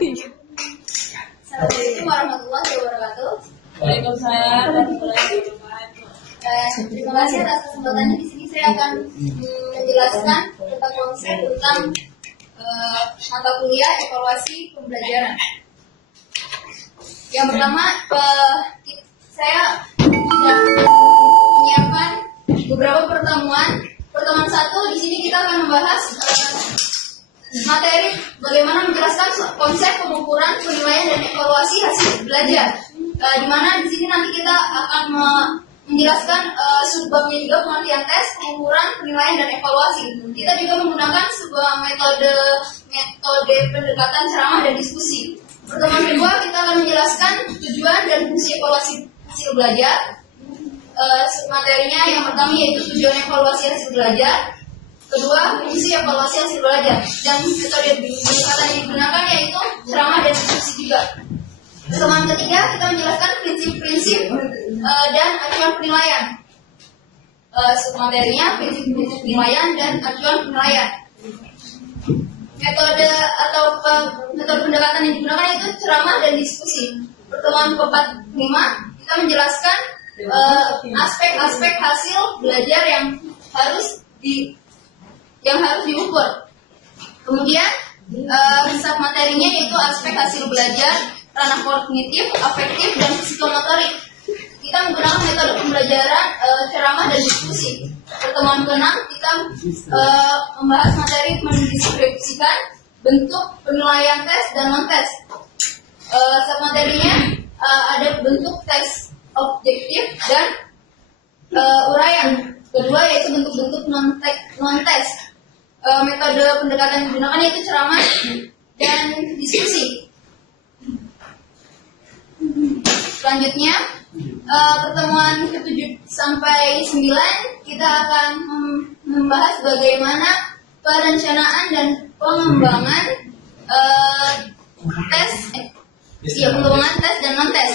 Assalamualaikum warahmatullahi wabarakatuh. Waalaikumsalam warahmatullahi wabarakatuh. Terima kasih atas kesempatannya. Di sini saya akan menjelaskan tentang konsep tentang mata kuliah evaluasi pembelajaran. Yang pertama, saya sudah menyiapkan beberapa pertemuan. Pertemuan 1 di sini kita akan membahas materi bagaimana menjelaskan konsep pengukuran, penilaian dan evaluasi hasil belajar. Di mana di sini nanti kita akan menjelaskan subbabnya juga pengertian tes, pengukuran, penilaian dan evaluasi. Kita juga menggunakan sebuah metode pendekatan ceramah dan diskusi. Pertemuan kedua kita akan menjelaskan tujuan dan fungsi evaluasi hasil belajar. Materinya yang pertama yaitu tujuan evaluasi hasil belajar, kedua fungsi evaluasi hasil belajar, dan metode pendekatan yang digunakan yaitu ceramah dan diskusi juga. Pertemuan ketiga kita menjelaskan prinsip-prinsip dan acuan penilaian. Materinya prinsip-prinsip penilaian dan acuan penilaian. Metode pendekatan yang digunakan itu ceramah dan diskusi. Pertemuan keempat 5 kita menjelaskan aspek-aspek hasil belajar yang harus diukur. Kemudian sub materinya yaitu aspek hasil belajar, ranah kognitif, afektif dan psikomotorik. Kita menggunakan metode pembelajaran ceramah dan diskusi. Pertemuan ke-6 kita membahas materi mendeskripsikan bentuk penilaian tes dan non-tes. Sub materinya ada bentuk tes objektif dan uraian. Kedua yaitu bentuk-bentuk non-tes. Metode pendekatan yang digunakan yaitu ceramah dan diskusi. Selanjutnya pertemuan ke-7 sampai 9 kita akan membahas bagaimana perencanaan dan pengembangan pengembangan tes dan non-tes.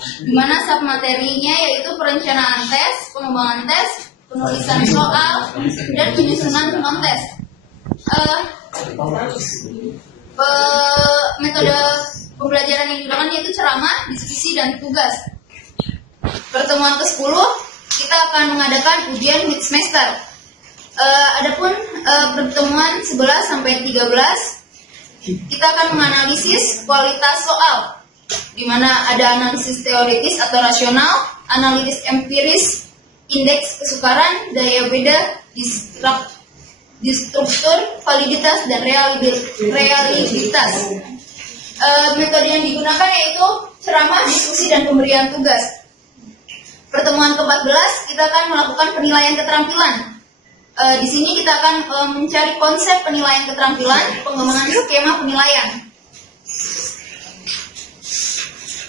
Di mana sub materinya yaitu perencanaan tes, pengembangan tes, penulisan soal, dan penyusunan non-tes. Metode pembelajaran yang digunakan yaitu ceramah, diskusi, dan tugas. Pertemuan ke-10 kita akan mengadakan ujian mid semester. Adapun pertemuan 11 sampai 13 kita akan menganalisis kualitas soal, di mana ada analisis teoritis atau rasional, analisis empiris, indeks kesukaran, daya beda, struktur, validitas, dan realitas. Metode yang digunakan yaitu ceramah, diskusi, dan pemberian tugas. Pertemuan ke-14 kita akan melakukan penilaian keterampilan. Di sini kita akan mencari konsep penilaian keterampilan, pengembangan skema penilaian.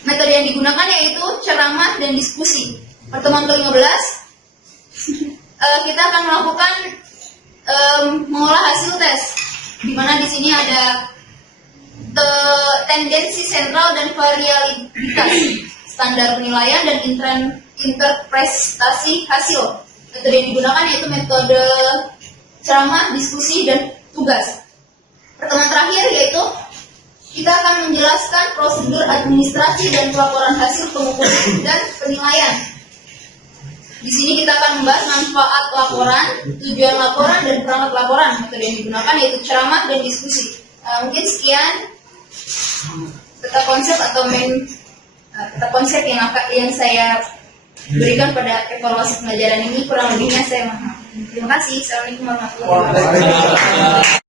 Metode yang digunakan yaitu ceramah dan diskusi. Pertemuan ke-15 kita akan melakukan mengolah hasil tes, di mana di sini ada tendensi sentral dan variabilitas, standar penilaian dan interpretasi hasil. Metode yang digunakan yaitu metode ceramah, diskusi, dan tugas. Pertemuan terakhir yaitu kita akan menjelaskan prosedur administrasi dan pelaporan hasil pengukuran dan penilaian. Di sini kita akan membahas manfaat laporan, tujuan laporan, dan perangkat laporan. Metode yang digunakan yaitu ceramah dan diskusi. Mungkin sekian tentang konsep atau konsep yang saya berikan pada evaluasi pembelajaran ini. Kurang lebihnya saya mohon maaf. Terima kasih. Assalamualaikum warahmatullahi wabarakatuh.